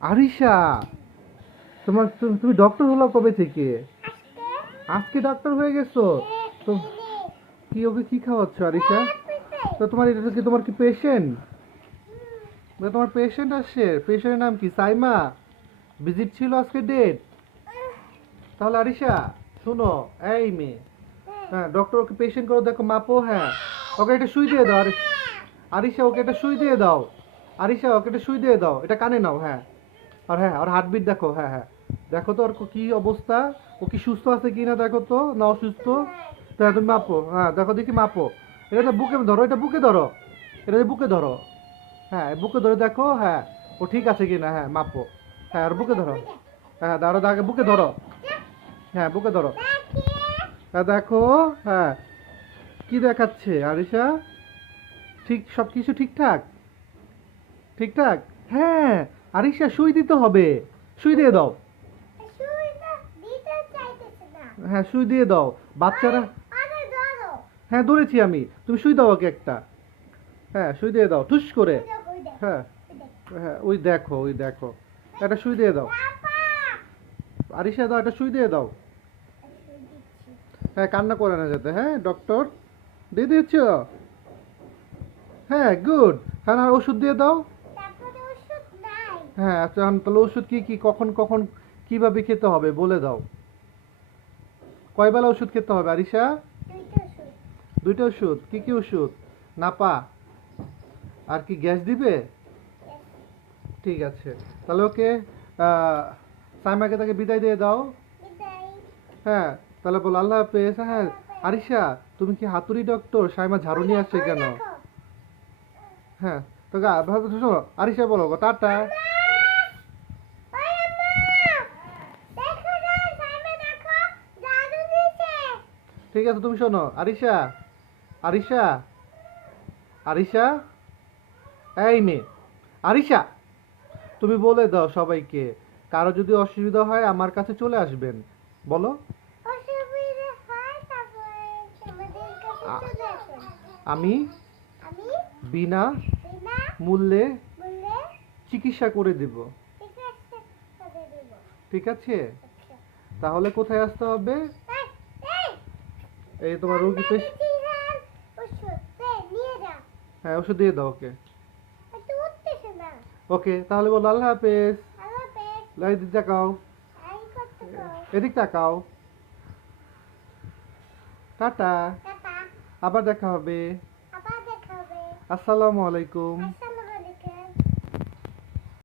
আরিশা, তুমি ডক্টর হলো কবে থেকে? আজকে ডক্টর হয়ে গেছো? তো কি ওকে কি খাওয়াচ্ছ আরিশা? তো এটা কি তোমার কি পেশেন্ট? তোমার পেশেন্ট আসছে, পেশেন্টের নাম কি সাইমা? ভিজিট ছিল আজকে ডেট? তাহলে আরিশা শুনো, এই মেয়ে, হ্যাঁ ডক্টর ওকে পেশেন্ট করে দেখো, মাপো, হ্যাঁ ওকে একটা সুই দিয়ে দাও। আরিশা ওকে একটা সুই দিয়ে দাও। আরিশা ওকে একটা সুই দিয়ে দাও, এটা কানে নাও, হ্যাঁ। আর হ্যাঁ, আর হার্টবিট দেখো, হ্যাঁ হ্যাঁ, দেখো তো ওর কি অবস্থা, ও কি সুস্থ আছে কি না দেখো তো, না অসুস্থ। হ্যাঁ তুমি মাপো, হ্যাঁ দেখো দেখি মাপো। এটা তো বুকে ধরো, এটা বুকে ধরো, এটা বুকে ধরো, হ্যাঁ বুকে ধরে দেখো, হ্যাঁ ও ঠিক আছে কি না, হ্যাঁ মাপো। হ্যাঁ আর বুকে ধরো, হ্যাঁ দাঁড়ো দাঁড়ো, বুকে ধরো, হ্যাঁ বুকে ধরো, হ্যাঁ দেখো, হ্যাঁ কি দেখাচ্ছে আরিশা? ঠিক সব কিছু ঠিকঠাক? ঠিকঠাক, হ্যাঁ। আরিশা সুই দিতে হবে, সুই দিয়ে দাও। হ্যাঁ সুই দিয়ে দাও, বাচ্চারা। হ্যাঁ ধরেছি আমি, তুমি সুই দাও ওকে একটা। হ্যাঁ সুই দিয়ে দাও ঠুস করে। হ্যাঁ হ্যাঁ ওই দেখো, ওই দেখো, একটা সুই দিয়ে দাও। আরিশা দাও, একটা সুই দিয়ে দাও। হ্যাঁ কান্না করে না যাতে, হ্যাঁ ডক্টর দিয়ে দিয়েছ। হ্যাঁ গুড। হ্যাঁ আর ওষুধ দিয়ে দাও। হ্যাঁ আচ্ছা তাহলে ওষুধ কি কি কখন কখন কিভাবে খেতে হবে বলে দাও। কয় বেলা ওষুধ খেতে হবে আরিশা? দুইটা ওষুধ, কি কি ওষুধ? নাপা, আর কি গ্যাস দিবে? ঠিক আছে, তাহলে ওকে সাইমাকে তাকে বিদায় দিয়ে দাও। হ্যাঁ তাহলে বলো আল্লাহ হাফেজ। হ্যাঁ আরিশা, তুমি কি হাতুড়ি ডক্টর? সাইমা ঝাড়ু নিয়ে আসছে কেন? হ্যাঁ তো শোনো আরিশা বলো টাটা। ঠিক আছে তুমি শোনো আরিশা, আরিশা, আরিশা, এই মেয়ে, আরিশা, তুমি বলে দাও সবাইকে, কারো যদি অসুবিধা হয় আমার কাছে চলে আসবেন, বলো। আ- আমি বিনা মূল্যে চিকিৎসা করে দেব। ঠিক আছে, তাহলে কোথায় আসতে হবে? এই তোমার রোগী হ্যাঁ ওষুধ দিয়ে দাও ওকে। ওকে তাহলে বলো আল্লাহ হাফেজ। এদিক তাকাও, এদিক তাকাও, টাটা, আবার দেখা হবে, আসসালামু আলাইকুম।